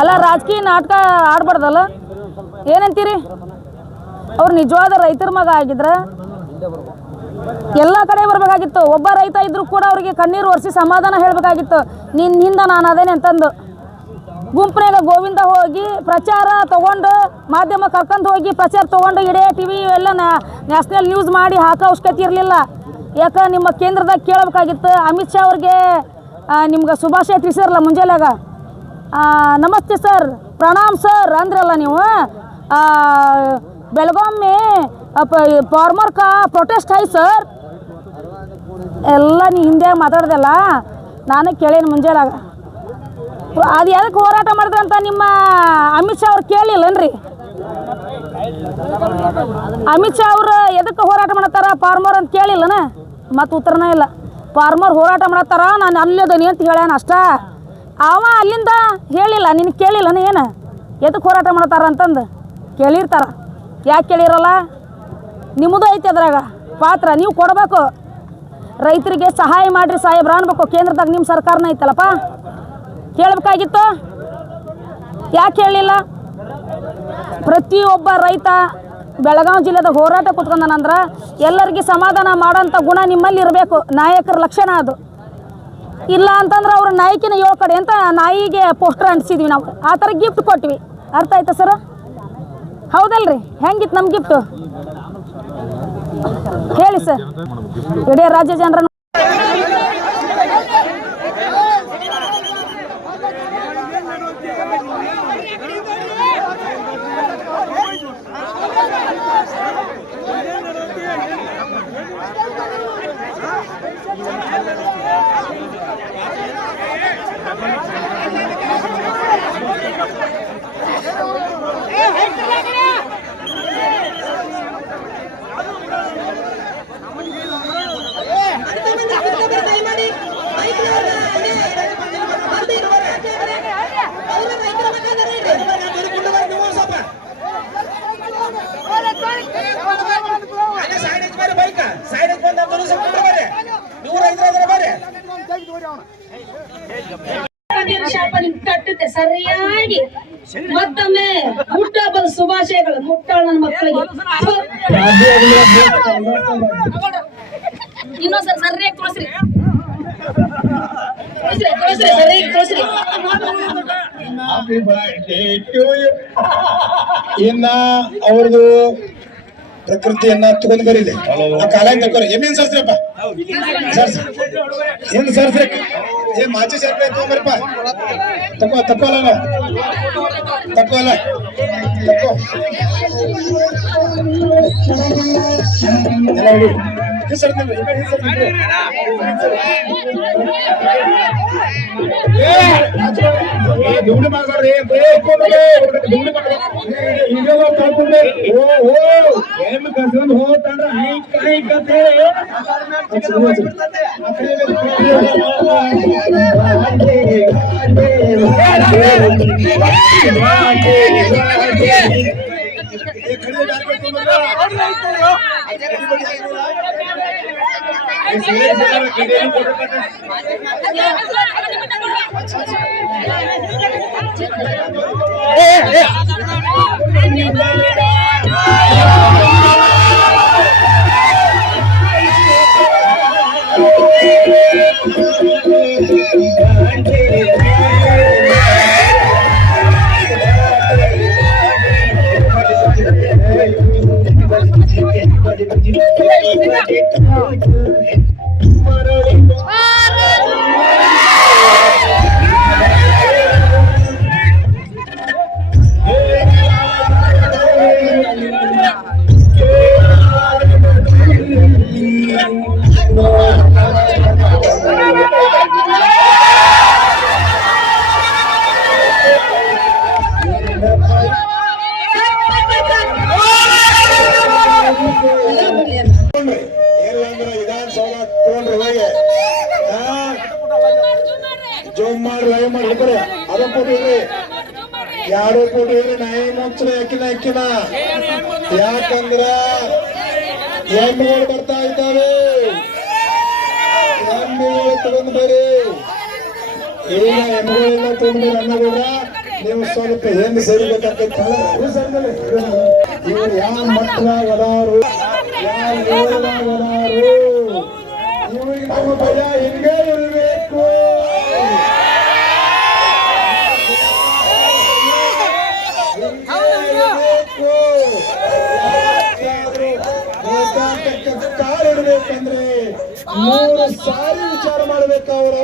ಅಲ್ಲ ರಾಜಕೀಯ ನಾಟಕ ಆಡ್ಬಾರ್ದಲ್ಲ, ಏನಂತೀರಿ? ಅವ್ರು ನಿಜವಾದ ರೈತರ ಮಗ ಆಗಿದ್ರೆ ಎಲ್ಲ ಕಡೆ ಬರಬೇಕಾಗಿತ್ತು. ಒಬ್ಬ ರೈತ ಇದ್ರೂ ಕೂಡ ಅವ್ರಿಗೆ ಕಣ್ಣೀರು ಒರೆಸಿ ಸಮಾಧಾನ ಹೇಳಬೇಕಾಗಿತ್ತು, ನಿನ್ನಿಂದ ನಾನು ಅದೇನೆ ಅಂತಂದು. ಗುಂಪಿನಾಗ ಗೋವಿಂದ ಹೋಗಿ ಪ್ರಚಾರ ತೊಗೊಂಡು, ಮಾಧ್ಯಮ ಕರ್ಕೊಂಡು ಹೋಗಿ ಪ್ರಚಾರ ತೊಗೊಂಡು ಇಡೇ ಟಿ ವಿ ಎಲ್ಲ ನ್ಯಾಷನಲ್ ನ್ಯೂಸ್ ಮಾಡಿ ಹಾಕೋ ಅವಶ್ಯಕತೆ ಇರಲಿಲ್ಲ. ಯಾಕೆ ನಿಮ್ಮ ಕೇಂದ್ರದಾಗ ಕೇಳಬೇಕಾಗಿತ್ತು. ಅಮಿತ್ ಶಾ ಅವ್ರಿಗೆ ನಿಮ್ಗೆ ಶುಭಾಶಯ ತಿಳಿಸಿರಲ್ಲ ಮುಂಜಾನೆಯಾಗ. ನಮಸ್ತೆ ಸರ್, ಪ್ರಣಾಮ್ ಸರ್ ಅಂದ್ರಲ್ಲ ನೀವು. ಬೆಳಗಾಂ ಮೇ ಫಾರ್ಮರ್ ಕಾ ಪ್ರೊಟೆಸ್ಟ್ ಹೈ ಸರ್ ಎಲ್ಲ ನೀ ಹಿಂದೆ ಮಾತಾಡ್ದಲ್ಲ. ನಾನು ಕೇಳೇನು ಮುಂಜಾನೆಯಾಗ. ಅದು ಎದಕ್ಕೆ ಹೋರಾಟ ಮಾಡಿದ್ರಂತ ನಿಮ್ಮ ಅಮಿತ್ ಶಾ ಅವ್ರು ಕೇಳಿಲ್ಲನ್ರಿ? ಅಮಿತ್ ಶಾ ಅವ್ರು ಎದಕ್ಕೆ ಹೋರಾಟ ಮಾಡತ್ತಾರ ಫಾರ್ಮರ್ ಅಂತ ಕೇಳಿಲ್ಲನ? ಮತ್ತು ಉತ್ತರನೇ ಇಲ್ಲ. ಫಾರ್ಮರ್ ಹೋರಾಟ ಮಾಡತ್ತಾರ, ನಾನು ಅಲ್ಲದನಿ ಅಂತ ಹೇಳ್ಯಾನ ಅಷ್ಟ. ಅವ ಅಲ್ಲಿಂದ ಹೇಳಿಲ್ಲ, ನಿನಗೆ ಕೇಳಿಲ್ಲನ ಏನು ಎದಕ್ಕೆ ಹೋರಾಟ ಮಾಡ್ತಾರ ಅಂತಂದು? ಕೇಳಿರ್ತಾರ. ಯಾಕೆ ಕೇಳಿರಲ್ಲ? ನಿಮ್ಮದು ಐತೆ ಅದ್ರಾಗ ಪಾತ್ರ, ನೀವು ಕೊಡಬೇಕು. ರೈತರಿಗೆ ಸಹಾಯ ಮಾಡಿರಿ ಸಾಹೇಬ್ರ ಅನ್ಬೇಕು. ಕೇಂದ್ರದಾಗ ನಿಮ್ಮ ಸರ್ಕಾರನ ಐತಲ್ಲಪ್ಪ, ಕೇಳಬೇಕಾಗಿತ್ತು. ಯಾಕೆ ಹೇಳಲಿಲ್ಲ? ಪ್ರತಿಯೊಬ್ಬ ರೈತ ಬೆಳಗಾವಿ ಜಿಲ್ಲೆದ ಹೋರಾಟ ಕೂತ್ಕೊಂಡನಂದ್ರೆ ಎಲ್ಲರಿಗೆ ಸಮಾಧಾನ ಮಾಡೋಂಥ ಗುಣ ನಿಮ್ಮಲ್ಲಿ ಇರಬೇಕು. ನಾಯಕರ ಲಕ್ಷಣ ಅದು. ಇಲ್ಲ ಅಂತಂದ್ರೆ ಅವ್ರ ನಾಯಕಿನ 7 ಕಡೆ ಅಂತ ನಾಯಿಗೆ ಪೋಸ್ಟರ್ ಅಂಟಿಸಿದ್ವಿ ನಾವು. ಆ ಥರ ಗಿಫ್ಟ್ ಕೊಟ್ವಿ. ಅರ್ಥ ಆಯ್ತಾ ಸರ? ಹೌದಲ್ರಿ? ಹೆಂಗಿತ್ತು ನಮ್ಮ ಗಿಫ್ಟು ಹೇಳಿ ಸರ್. ಇಡೀ ರಾಜ್ಯ ಜನರನ್ನು ಕಟ್ಟುತ್ತೆ ಸರಿಯಾಗಿ. ಮತ್ತೊಮ್ಮೆ ಹುಟ್ಟಹಬ್ಬದ ಶುಭಾಶಯಗಳು ಮುಟ್ಟಾಳ ನನ್ನ ಮಕ್ಕಳಿಗೆ. ಇನ್ನೊಂದ್ಸರಿ ಸರಿಯಾಗಿ ತೋರಿಸ್ರಿ, ಸರಿಯಾಗಿ ತೋರಿಸ್ರಿ. ಇನ್ನ ಅವ್ರದ್ದು ಪ್ರಕೃತಿಯನ್ನ ತಗೊಂಡ್ ಬರೀಲಿ. ಆ ಕಾಲ ತಗೋರಿ. ಏನೇನ್ ಸರ್ಸ್ರಪ್ಪ ಏನ್ ಸರ್ಸ್ರಿ? ಮಾಚಿ ಸರ್ಕಾರ ತಗೊಂಬರಪ್ಪ. ತಪ್ಪಲ್ಲ ತಪ್ಪೋ ದುಡ್ಡು ಮಾಡ್ರಿ. ಈಗೆಲ್ಲ ಕಳ್ಕೊಂಡೆ ಏನು ಕಸ್ಕೊಂಡ್ ಹೋಗ್ತಂದ್ರ ಜೋಮ್ ಮಾಡಿ ಲೈವ್ ಮಾಡಿ ಹೇಳ್ತಾರೆ. ಅದನ್ನ ಕೊಟ್ಟಿದ್ರಿ, ಯಾರು ಕೊಟ್ಟಿದ್ರಿ? ನಾಯಿ ಮುಂಚೆ ಹಾಕಿನ ಯಾಕಂದ್ರ ಎಮ್ಮೆಗಳು ಬರ್ತಾ ಇದ್ದಾವೆ. ಎಮ್ಮೆಗಳು ತಗೊಂಡ್ ಬರ್ರಿ. ಈಗ ಎಮ್ಮೆಗಳೆಲ್ಲ ತುಂಬ ಅನ್ನೋದ್ರ ನೀವು ಸ್ವಲ್ಪ ಹೆಂಗ್ ಸೇರಿಬೇಕಾಗ್ತೈತೆ ಇವ್ರು ಯಾವ ಮಕ್ಕಳಾಗ ಅದಾರು ಯಾವ ಊರದಾಗ ಅದಾರು ಇವ್ರಿಗೆ ನಮ್ಮ ಭಯ ಹಿಂಗೆ ಇರಬೇಕು. ಕಾಲಿಡ್ಬೇಕಂದ್ರೆ 3 ಸಾರಿ ವಿಚಾರ ಮಾಡ್ಬೇಕು ಅವ್ರು.